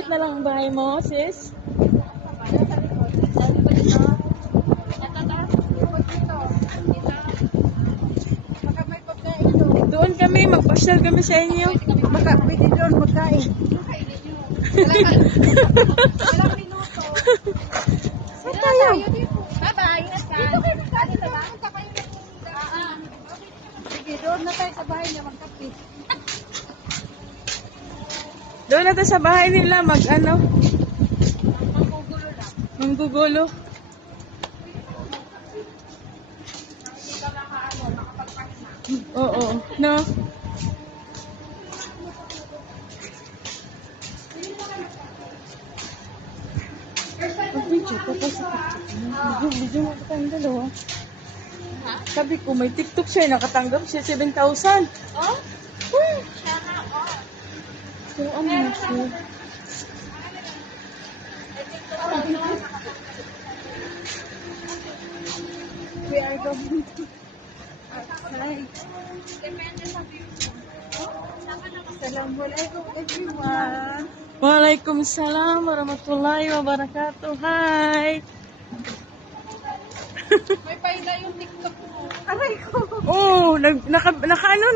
malapit na lang ang bahay mo, sis. Doon kami, magpasyal kami sa inyo. Baka pwede doon magkain. Walang minuto. Saan tayo? Bye-bye. Dito kayo magkain na ba? Sige, doon na tayo sa bahay niya magkape. Doon natin sa bahay nila, mag-ano? Manggugulo lang. Manggugulo. Hindi ka makapagpahinga. Oo, no? Mag-video ko pa sa TikTok. Video mo pa tayong dalawa. Sabi ko, may TikTok siya, nakatanggap siya 7,000. Oh? Siya na, oh. So, ano na siya? We are going to outside. Depende sa view. Assalamualaikum everyone. Waalaikumsalam warahmatullahi wabarakatuh. Hi! May paila yung TikTok mo. Aray ko. Oh, naka ano